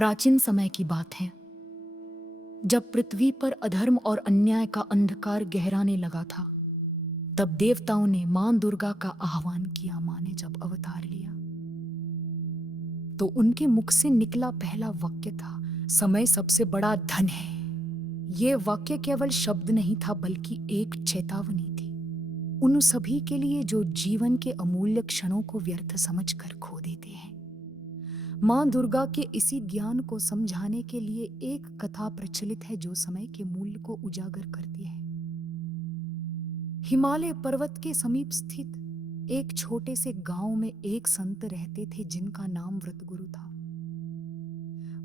प्राचीन समय की बात है, जब पृथ्वी पर अधर्म और अन्याय का अंधकार गहराने लगा था। तब देवताओं ने मां दुर्गा का आह्वान किया। मां ने जब अवतार लिया तो उनके मुख से निकला पहला वाक्य था, समय सबसे बड़ा धन है। यह वाक्य केवल शब्द नहीं था, बल्कि एक चेतावनी थी उन सभी के लिए जो जीवन के अमूल्य क्षणों को व्यर्थ समझकर खो देते हैं। मां दुर्गा के इसी ज्ञान को समझाने के लिए एक कथा प्रचलित है जो समय के मूल्य को उजागर करती है। हिमालय पर्वत के समीप स्थित एक छोटे से गांव में एक संत रहते थे जिनका नाम व्रतगुरु था।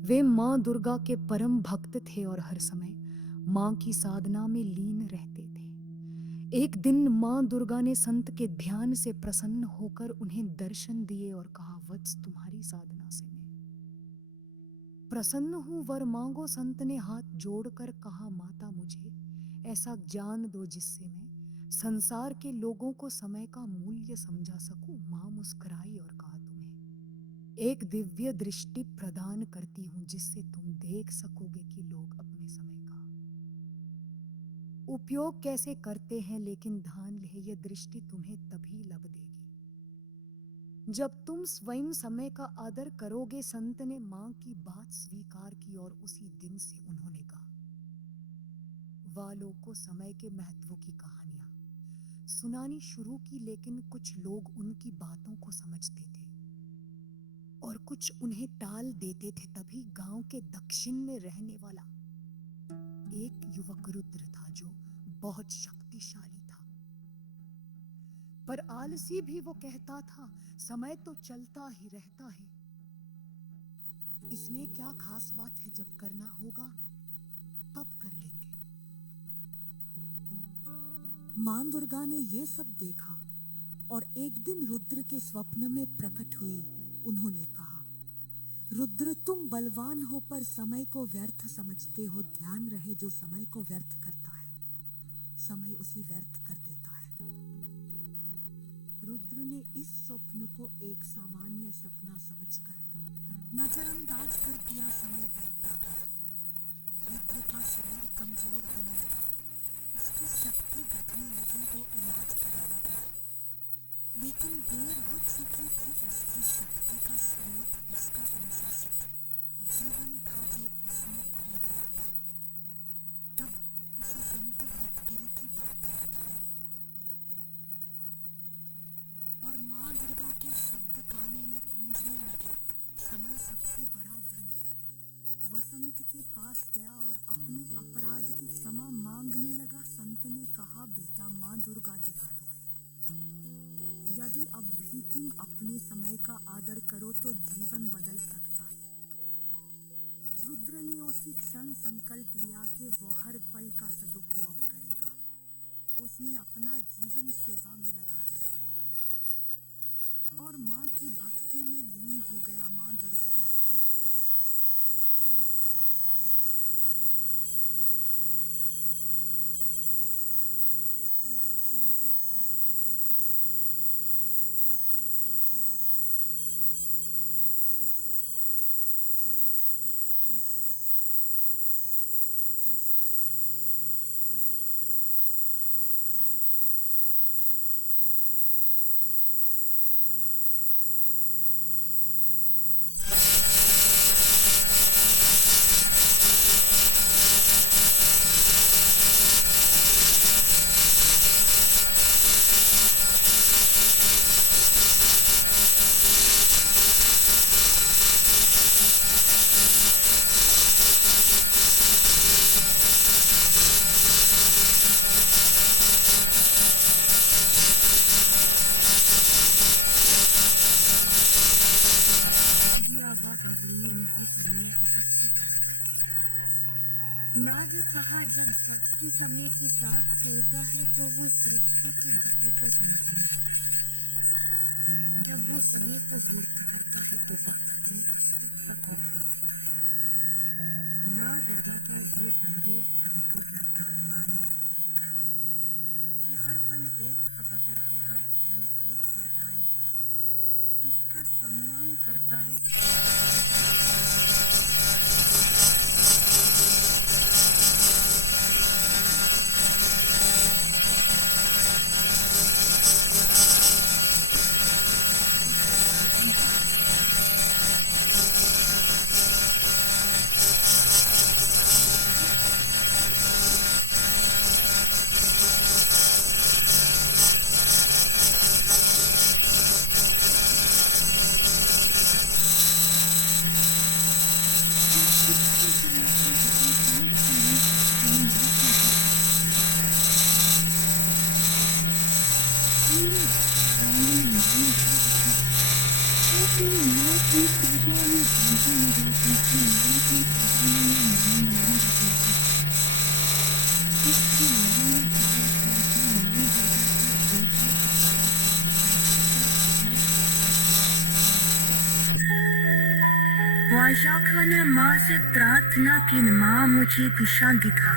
वे मां दुर्गा के परम भक्त थे और हर समय मां की साधना में लीन रहते थे। एक दिन मां दुर्गा ने संत के ध्यान से प्रसन्न होकर उन्हें दर्शन दिए और कहा, वत्स, तुम्हारी साधना से मैं प्रसन्न हूं, वर मांगो। संत ने हाथ जोड़कर कहा, माता, मुझे ऐसा ज्ञान दो जिससे मैं संसार के लोगों को समय का मूल्य समझा सकूं। मां मुस्कुराई और कहा, तुम्हें एक दिव्य दृष्टि प्रदान करती हूं जिससे तुम देख सकोगे कि लोग अपने समय का उपयोग कैसे करते हैं। लेकिन ध्यान रहे, यह दृष्टि तुम्हें तभी लाभ देगी जब तुम स्वयं समय का आदर करोगे। संत ने मां की बात स्वीकार की और उसी दिन से उन्होंने कहा वालों को समय के महत्व की कहानियां सुनानी शुरू की। लेकिन कुछ लोग उनकी बातों को समझते थे और कुछ उन्हें टाल देते थे। तभी गांव के दक्षिण में रहने वाला एक युवक रुद्र था जो बहुत शक्तिशाली था, पर आलसी भी। वो कहता था, समय तो चलता ही रहता है, इसमें क्या खास बात है, जब करना होगा तब कर लेंगे। मां दुर्गा ने ये सब देखा और एक दिन रुद्र के स्वप्न में प्रकट हुई। उन्होंने कहा, रुद्र, तुम बलवान हो पर समय को व्यर्थ समझते हो। ध्यान रहे, जो समय को व्यर्थ करता है समय उसे व्यर्थ कर देता है। रुद्र ने इस स्वप्न को एक सामान्य सपना समझकर नजरअंदाज कर दिया। समय बीतता गया, रुद्र का शरीर कमजोर होने लगा, उसकी शक्ति घटने लगी। वो इलाज कराने गया, लेकिन देर हो चुकी थी। उसकी शक्ति का स्रोत उसका अनुशासित जीवन था जो उसने खो दिया था। तब उसे संत व्रतगुरु की बात याद आई और मां दुर्गा के शब्द कानों में गूंजने लगे, समय सबसे बड़ा धन है। वसंत के पास गया और अपने अपराध की क्षमा मांगने लगा। संत ने कहा, बेटा, मां दुर्गा दयालु है। यदि अब भी तुम अपने समय का आदर करो तो जीवन बदल सकता है। रुद्र ने उसी क्षण संकल्प लिया कि वो हर पल का सदुपयोग करेगा। उसने अपना जीवन सेवा में लगा दिया और मां की भक्ति में लीन हो गया। मां दुर्गा ने ना भी कहा, जब शक्ति समय के साथ चलता है तो वो सृष्टि की गति को पनपने लगता है। जब वो समय को व्यर्थ करता है तो वक्त अपनी अस्तित्व को खो देता है। ना दुर्गा का ये संदेश हमको ब्रह्मांड कि हर पल एक अवसर है, हर क्षण एक वरदान है। इसका सम्मान करता है वाशाखा ने माँ से प्रार्थना की, माँ मुझे दिशा दिखा।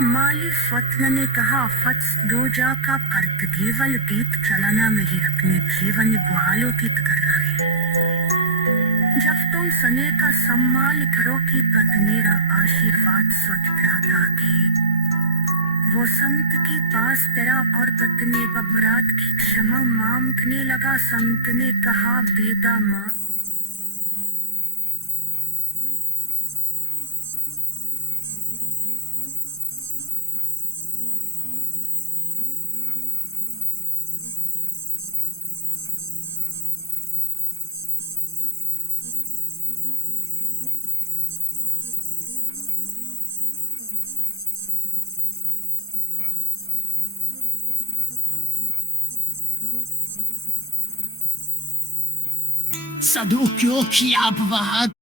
माली फत्न ने कहा, फत्स दो जा का अर्थ केवल गीत चलाना में ही अपने जीवन को आलोकित कर रहा है। जब तुम सने का सम्मान करोगी तब मेरा आशीर्वाद सच जाता कि वो संत के पास तेरा और पत्नी अपराध की क्षमा मांगने लगा। संत ने कहा, बेटा माँ साधु क्यों किया अपवाद?